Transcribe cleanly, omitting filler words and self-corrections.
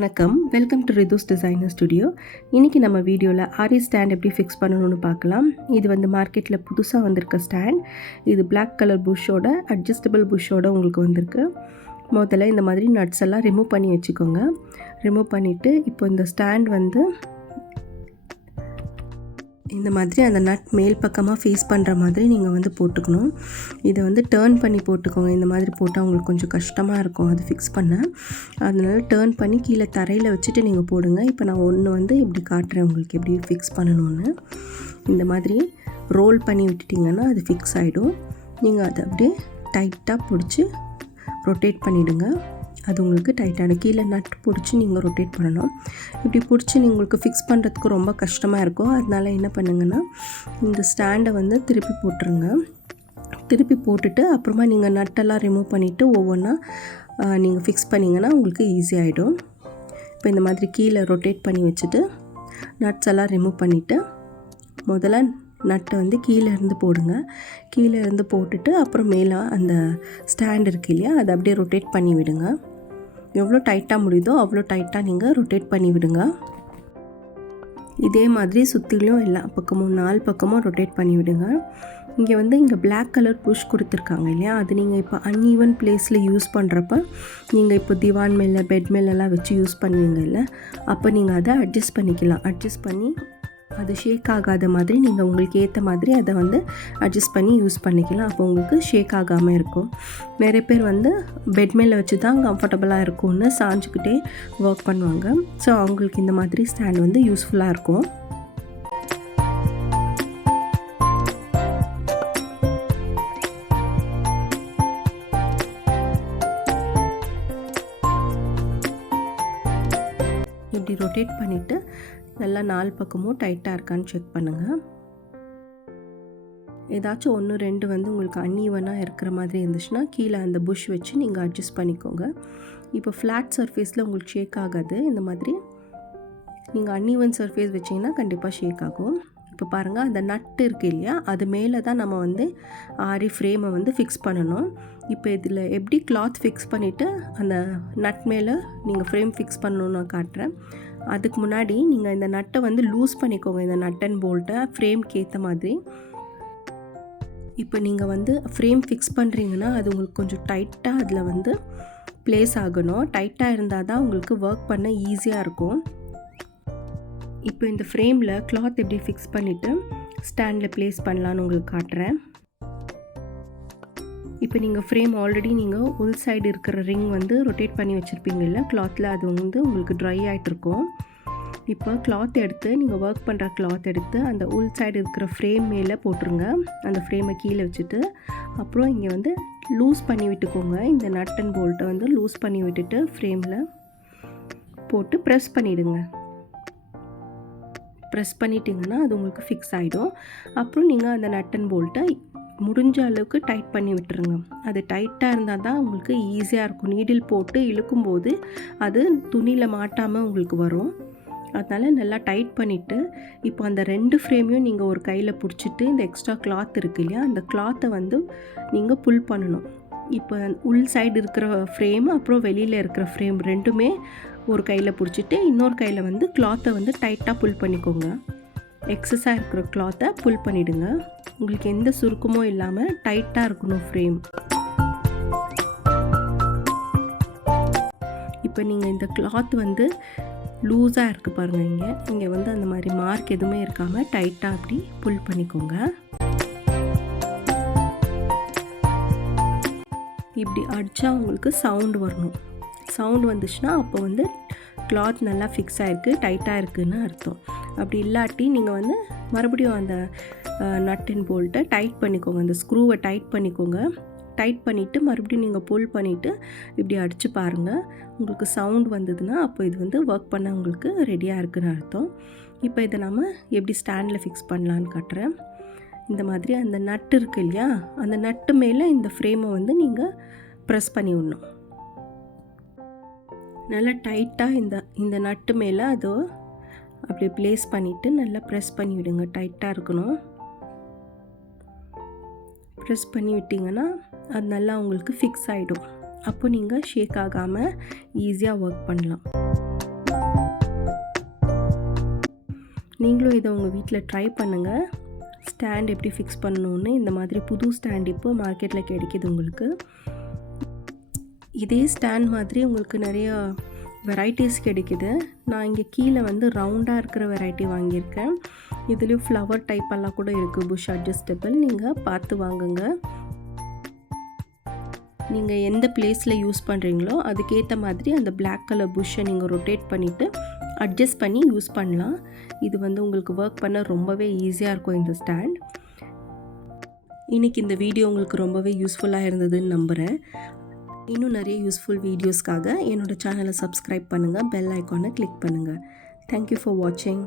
வணக்கம், welcome to ரிதுஸ் designer studio. இன்றைக்கி நம்ம வீடியோவில் ஆரி ஸ்டாண்ட் எப்படி ஃபிக்ஸ் பண்ணணும்னு பார்க்கலாம். இது வந்து மார்க்கெட்டில் புதுசாக வந்திருக்க ஸ்டாண்ட். இது பிளாக் கலர் புஷ்ஷோட அட்ஜஸ்டபிள் புஷ்ஷோட உங்களுக்கு வந்திருக்கு. முதல்ல இந்த மாதிரி நட்ஸ் எல்லாம் ரிமூவ் பண்ணி வச்சுக்கோங்க. ரிமூவ் பண்ணிவிட்டு இப்போ இந்த ஸ்டாண்ட் வந்து இந்த மாதிரி அந்த நட் மேல் பக்கமாக ஃபேஸ் பண்ணுற மாதிரி நீங்கள் வந்து போட்டுக்கணும். இதை வந்து டேர்ன் பண்ணி போட்டுக்கோங்க. இந்த மாதிரி போட்டால் உங்களுக்கு கொஞ்சம் கஷ்டமாக இருக்கும் அது ஃபிக்ஸ் பண்ண. அதனால் டேர்ன் பண்ணி கீழே தரையில் வச்சுட்டு நீங்கள் போடுங்க. இப்போ நான் ஒன்று வந்து இப்படி காட்டுறேன் உங்களுக்கு எப்படி ஃபிக்ஸ் பண்ணணும்னு. இந்த மாதிரி ரோல் பண்ணி விட்டுட்டிங்கன்னா அது ஃபிக்ஸ் ஆகிடும். நீங்கள் அதை அப்படியே டைட்டாக பிடிச்சி ரொட்டேட் பண்ணிவிடுங்க. அது உங்களுக்கு டைட்டான கீழே நட் பிடிச்சி நீங்கள் ரொட்டேட் பண்ணணும். இப்படி பிடிச்சி உங்களுக்கு ஃபிக்ஸ் பண்ணுறதுக்கு ரொம்ப கஷ்டமாக இருக்கும். அதனால் என்ன பண்ணுங்கன்னா இந்த ஸ்டாண்டை வந்து திருப்பி போட்டுருங்க. திருப்பி போட்டுட்டு அப்புறமா நீங்கள் நட்டெல்லாம் ரிமூவ் பண்ணிவிட்டு ஒவ்வொன்றா நீங்கள் ஃபிக்ஸ் பண்ணிங்கன்னா உங்களுக்கு ஈஸியாகிடும். இப்போ இந்த மாதிரி கீழே ரொட்டேட் பண்ணி வச்சுட்டு நட்ஸ் எல்லாம் ரிமூவ் பண்ணிவிட்டு முதல்ல நட்டை வந்து கீழே இருந்து போடுங்க. கீழே இருந்து போட்டுட்டு அப்புறம் மேலே அந்த ஸ்டாண்ட் இருக்குது இல்லையா, அதை அப்படியே ரொட்டேட் பண்ணி விடுங்க. எவ்வளோ டைட்டாக முடியுதோ அவ்வளோ டைட்டாக நீங்கள் ரொட்டேட் பண்ணி விடுங்க. இதே மாதிரி சுற்றிலும் எல்லா பக்கமும் 4 பக்கமும் ரொட்டேட் பண்ணி விடுங்க. இங்கே பிளாக் கலர் புஷ் கொடுத்துருக்காங்க இல்லையா, அது நீங்கள் இப்போ அன்ஈவன் பிளேஸில் யூஸ் பண்ணுறப்ப நீங்கள் இப்போ திவான் மேலே பெட் மேலெல்லாம் வச்சு யூஸ் பண்ணுவீங்க இல்லை, அப்போ நீங்கள் அதை அட்ஜஸ்ட் பண்ணிக்கலாம். அட்ஜஸ்ட் பண்ணி அது ஷேக் ஆகாத மாதிரி நீங்கள் உங்களுக்கு ஏற்ற மாதிரி அதை வந்து அட்ஜஸ்ட் பண்ணி யூஸ் பண்ணிக்கலாம். அப்போ உங்களுக்கு ஷேக் ஆகாமல் இருக்கும். நிறைய பேர் வந்து பெட் மேலே வச்சு தான் கம்ஃபர்டபுளாக இருக்கும்னு சாஞ்சுக்கிட்டே ஒர்க் பண்ணுவாங்க. ஸோ அவங்களுக்கு இந்த மாதிரி ஸ்டாண்ட் வந்து யூஸ்ஃபுல்லாக இருக்கும். இப்படி ரொட்டேட் பண்ணிவிட்டு நல்லா 4 பக்கமும் டைட்டாக இருக்கான்னு செக் பண்ணுங்கள். ஏதாச்சும் 1-2 வந்து உங்களுக்கு அன்ஈவனாக இருக்கிற மாதிரி இருந்துச்சுன்னா கீழே அந்த புஷ் வச்சு நீங்கள் அட்ஜஸ்ட் பண்ணிக்கோங்க. இப்போ ஃப்ளாட் சர்ஃபேஸில் உங்களுக்கு ஷேக் ஆகாது. இந்த மாதிரி நீங்கள் அன்ஈவன் சர்ஃபேஸ் வச்சிங்கன்னா கண்டிப்பாக ஷேக் ஆகும். இப்போ பாருங்கள், அந்த நட்டு இருக்குது இல்லையா, அது மேலே தான் நம்ம வந்து ஆரி ஃப்ரேமை வந்து ஃபிக்ஸ் பண்ணணும். இப்போ இதில் எப்படி கிளாத் ஃபிக்ஸ் பண்ணிவிட்டு அந்த நட் மேலே நீங்கள் ஃப்ரேம் ஃபிக்ஸ் பண்ணணுன்னு நான் காட்டுறேன். அதுக்கு முன்னாடி நீங்கள் இந்த நட்டை வந்து லூஸ் பண்ணிக்கோங்க. இந்த நட் அண்ட் போல்ட்டை ஃப்ரேம்க்கு ஏற்ற மாதிரி. இப்போ நீங்கள் வந்து ஃப்ரேம் ஃபிக்ஸ் பண்ணுறீங்கன்னா அது உங்களுக்கு கொஞ்சம் டைட்டாக அதில் வந்து ப்ளேஸ் ஆகணும். டைட்டாக இருந்தால் தான் உங்களுக்கு ஒர்க் பண்ண ஈஸியாக இருக்கும். இப்போ இந்த ஃப்ரேமில் கிளாத் எப்படி ஃபிக்ஸ் பண்ணிவிட்டு ஸ்டாண்டில் ப்ளேஸ் பண்ணலான்னு உங்களுக்கு காட்டுறேன். இப்போ நீங்கள் ஃப்ரேம் ஆல்ரெடி நீங்கள் உள் சைடு இருக்கிற ரிங் வந்து ரொட்டேட் பண்ணி வச்சுருப்பீங்கல்ல கிளாத்தில், அது வந்து உங்களுக்கு ட்ரை ஆகிட்ருக்கும். இப்போ கிளாத் எடுத்து நீங்கள் ஒர்க் பண்ணுற கிளாத் எடுத்து அந்த உள் சைடு இருக்கிற ஃப்ரேம் மேலே போட்டுருங்க. அந்த ஃப்ரேமை கீழே வச்சுட்டு அப்புறம் இங்கே வந்து லூஸ் பண்ணி விட்டுக்கோங்க. இந்த நட் அண்ட் போல்ட்டை வந்து லூஸ் பண்ணி விட்டுட்டு ஃப்ரேமில் போட்டு ப்ரெஸ் பண்ணிவிடுங்க. ப்ரெஸ் பண்ணிட்டீங்கன்னா அது உங்களுக்கு ஃபிக்ஸ் ஆகிடும். அப்புறம் நீங்கள் அந்த நட் அண்ட் போல்ட்டை முடிஞ்ச அளவுக்கு டைட் பண்ணி விட்டுருங்க. அது டைட்டாக இருந்தால் தான் உங்களுக்கு ஈஸியாக இருக்கும். நீடில் போட்டு இழுக்கும்போது அது துணியில் மாட்டாமல் உங்களுக்கு வரும். அதனால் நல்லா டைட் பண்ணிவிட்டு இப்போ அந்த 2 ஃப்ரேமையும் நீங்கள் ஒரு கையில் பிடிச்சிட்டு இந்த எக்ஸ்ட்ரா கிளாத் இருக்குது இல்லையா, அந்த கிளாத்தை வந்து நீங்கள் புல் பண்ணணும். இப்போ உள் சைடு இருக்கிற ஃப்ரேம் அப்புறம் வெளியில் இருக்கிற ஃப்ரேம் ரெண்டுமே ஒரு கையில் பிடிச்சிட்டு இன்னொரு கையில் வந்து கிளாத்தை வந்து டைட்டாக புல் பண்ணிக்கோங்க. எக்ஸஸாக இருக்கிற கிளாத்தை புல் பண்ணிவிடுங்க. உங்களுக்கு எந்த சுருக்கமும் இல்லாமல் டைட்டாக இருக்கணும் ஃப்ரேம். இப்போ நீங்கள் இந்த கிளாத் வந்து லூஸாக இருக்குது பாருங்கள், இங்கே வந்து அந்த மாதிரி மார்க் எதுவுமே இருக்காமல் டைட்டாக அப்படி புல் பண்ணிக்கோங்க. இப்படி அடித்தா உங்களுக்கு சவுண்டு வரணும். சவுண்டு வந்துச்சுன்னா அப்போ வந்து கிளாத் நல்லா ஃபிக்ஸ் ஆகிருக்கு, டைட்டாக இருக்குதுன்னு அர்த்தம். அப்படி இல்லாட்டி நீங்கள் வந்து மறுபடியும் அந்த நட் அண்ட் போல்ட்டை டைட் பண்ணிக்கோங்க. அந்த ஸ்க்ரூவை டைட் பண்ணிக்கோங்க. டைட் பண்ணிவிட்டு மறுபடியும் நீங்கள் புல் பண்ணிவிட்டு இப்படி அடித்து பாருங்கள். உங்களுக்கு சவுண்ட் வந்ததுன்னா அப்போ இது வந்து ஒர்க் பண்ண உங்களுக்கு ரெடியாக இருக்குதுன்னு அர்த்தம். இப்போ இதை நம்ம எப்படி ஸ்டாண்டில் ஃபிக்ஸ் பண்ணலான்னு காட்டுறேன். இந்த மாதிரி அந்த நட்டு இருக்குது இல்லையா, அந்த நட்டு மேலே இந்த ஃப்ரேமை வந்து நீங்கள் ப்ரெஸ் பண்ணி விடணும். நல்லா டைட்டாக இந்த நட்டு மேலே அதோ அப்படி ப்ளேஸ் பண்ணிவிட்டு நல்லா ப்ரெஸ் பண்ணி விடுங்க. டைட்டாக இருக்கணும். ப்ரெஸ் பண்ணி விட்டிங்கன்னா அது நல்லா உங்களுக்கு ஃபிக்ஸ் ஆகிடும். அப்போ நீங்கள் ஷேக் ஆகாமல் ஈஸியாக ஒர்க் பண்ணலாம். நீங்களும் இதை உங்கள் வீட்டில் ட்ரை பண்ணுங்கள். ஸ்டாண்ட் எப்படி ஃபிக்ஸ் பண்ணணுன்னு இந்த மாதிரி புது ஸ்டாண்ட் இப்போ மார்க்கெட்டில் கிடைக்கிது உங்களுக்கு. இதே ஸ்டாண்ட் மாதிரி உங்களுக்கு நிறையா வெரைட்டிஸ் கிடைக்கிது. நான் இங்கே கீழே வந்து ரவுண்டாக இருக்கிற வெரைட்டி வாங்கியிருக்கேன். இதுலேயும் ஃப்ளவர் டைப்பெல்லாம் கூட இருக்குது, புஷ் அட்ஜஸ்டபிள். நீங்கள் பார்த்து வாங்குங்க. நீங்கள் எந்த பிளேஸில் யூஸ் பண்ணுறீங்களோ அதுக்கேற்ற மாதிரி அந்த பிளாக் கலர் புஷ்ஷை நீங்கள் ரொட்டேட் பண்ணிவிட்டு அட்ஜஸ்ட் பண்ணி யூஸ் பண்ணலாம். இது வந்து உங்களுக்கு ஒர்க் பண்ண ரொம்பவே ஈஸியாக இருக்கும் இந்த ஸ்டாண்ட். இன்றைக்கி இந்த வீடியோ உங்களுக்கு ரொம்பவே யூஸ்ஃபுல்லாக இருந்ததுன்னு நம்புகிறேன். இன்னும் நிறைய யூஸ்ஃபுல் வீடியோஸ்க்காக என்னோடய சேனலை சப்ஸ்கிரைப் பண்ணுங்கள், பெல் ஐக்கானை கிளிக் பண்ணுங்கள். தேங்க்யூ ஃபார் வாட்சிங்.